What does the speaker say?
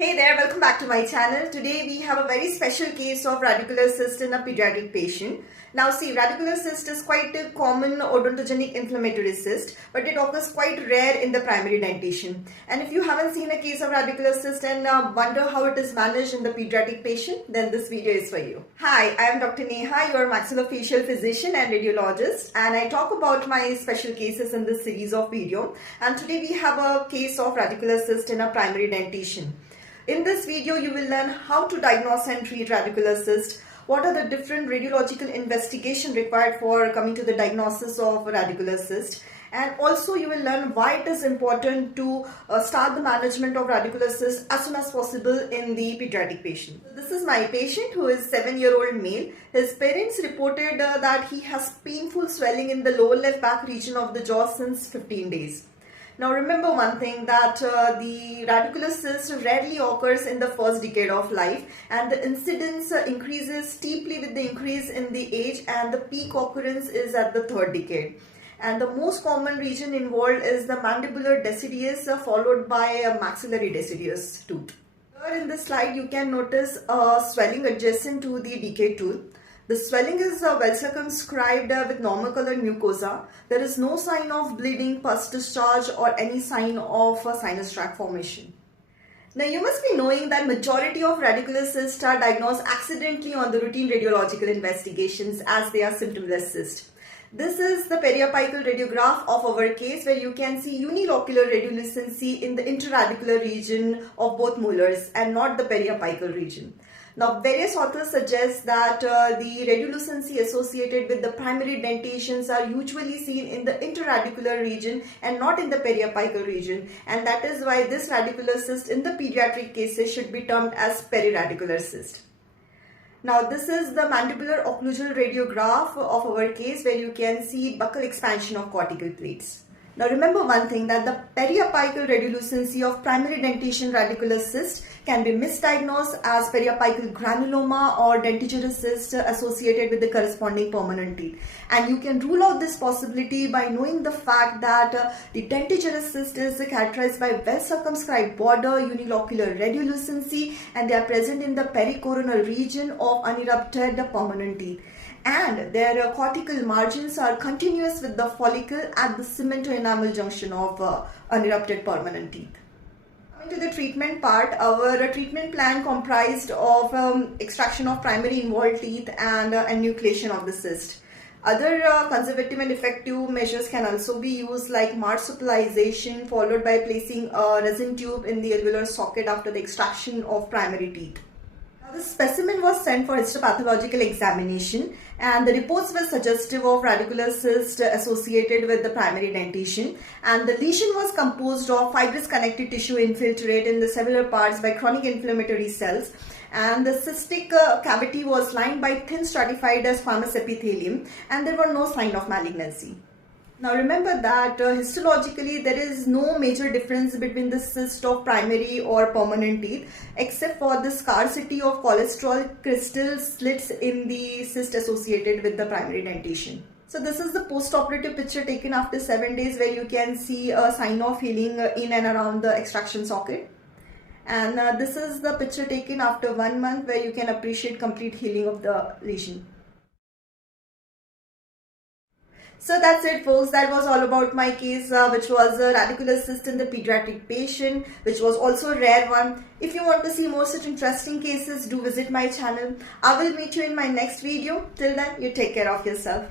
Hey there, welcome back to my channel. Today we have a very special case of radicular cyst in a pediatric patient. Now see, radicular cyst is quite a common odontogenic inflammatory cyst, but it occurs quite rare in the primary dentition. And if you haven't seen a case of radicular cyst and wonder how it is managed in the pediatric patient, then this video is for you. Hi, I am Dr. Neha, your maxillofacial physician and radiologist, and I talk about my special cases in this series of video. And today we have a case of radicular cyst in a primary dentition. In this video, you will learn how to diagnose and treat radicular cyst, what are the different radiological investigation required for coming to the diagnosis of radicular cyst, and also you will learn why it is important to start the management of radicular cyst as soon as possible in the pediatric patient. This is my patient who is 7-year-old male. His parents reported that he has painful swelling in the lower left back region of the jaw since 15 days. Now remember one thing, that the radicular cyst rarely occurs in the first decade of life, and the incidence increases steeply with the increase in the age, and the peak occurrence is at the third decade. And the most common region involved is the mandibular deciduous followed by a maxillary deciduous tooth. Here in this slide you can notice swelling adjacent to the decayed tooth. The swelling is well circumscribed with normal colored mucosa. There is no sign of bleeding, pus discharge or any sign of sinus tract formation. Now you must be knowing that majority of radicular cysts are diagnosed accidentally on the routine radiological investigations as they are symptomless cysts. This is the periapical radiograph of our case, where you can see unilocular radiolucency in the interradicular region of both molars and not the periapical region. Now, various authors suggest that the radiolucency associated with the primary dentations are usually seen in the interradicular region and not in the periapical region, and that is why this radicular cyst in the pediatric cases should be termed as periradicular cyst. Now, this is the mandibular occlusal radiograph of our case, where you can see buccal expansion of cortical plates. Now remember one thing, that the periapical radiolucency of primary dentition radicular cyst can be misdiagnosed as periapical granuloma or dentigerous cyst associated with the corresponding permanent teeth. And you can rule out this possibility by knowing the fact that the dentigerous cyst is characterized by well circumscribed border, unilocular radiolucency, and they are present in the pericoronal region of unerupted permanent teeth. And their cortical margins are continuous with the follicle at the cemento-enamel junction of unerupted permanent teeth. Coming to the treatment part, our treatment plan comprised of extraction of primary involved teeth and enucleation of the cyst. Other conservative and effective measures can also be used, like marsupialization followed by placing a resin tube in the alveolar socket after the extraction of primary teeth. The specimen was sent for histopathological examination, and the reports were suggestive of radicular cyst associated with the primary dentition, and the lesion was composed of fibrous connective tissue infiltrate in the cellular parts by chronic inflammatory cells, and the cystic cavity was lined by thin stratified squamous epithelium, and there were no sign of malignancy. Now remember that histologically there is no major difference between the cyst of primary or permanent teeth, except for the scarcity of cholesterol crystal slits in the cyst associated with the primary dentition. So this is the post-operative picture taken after 7 days, where you can see a sign of healing in and around the extraction socket. And this is the picture taken after 1 month, where you can appreciate complete healing of the lesion. So that's it, folks. That was all about my case, which was a radicular cyst in the pediatric patient, which was also a rare one. If you want to see more such interesting cases, do visit my channel. I will meet you in my next video. Till then, you take care of yourself.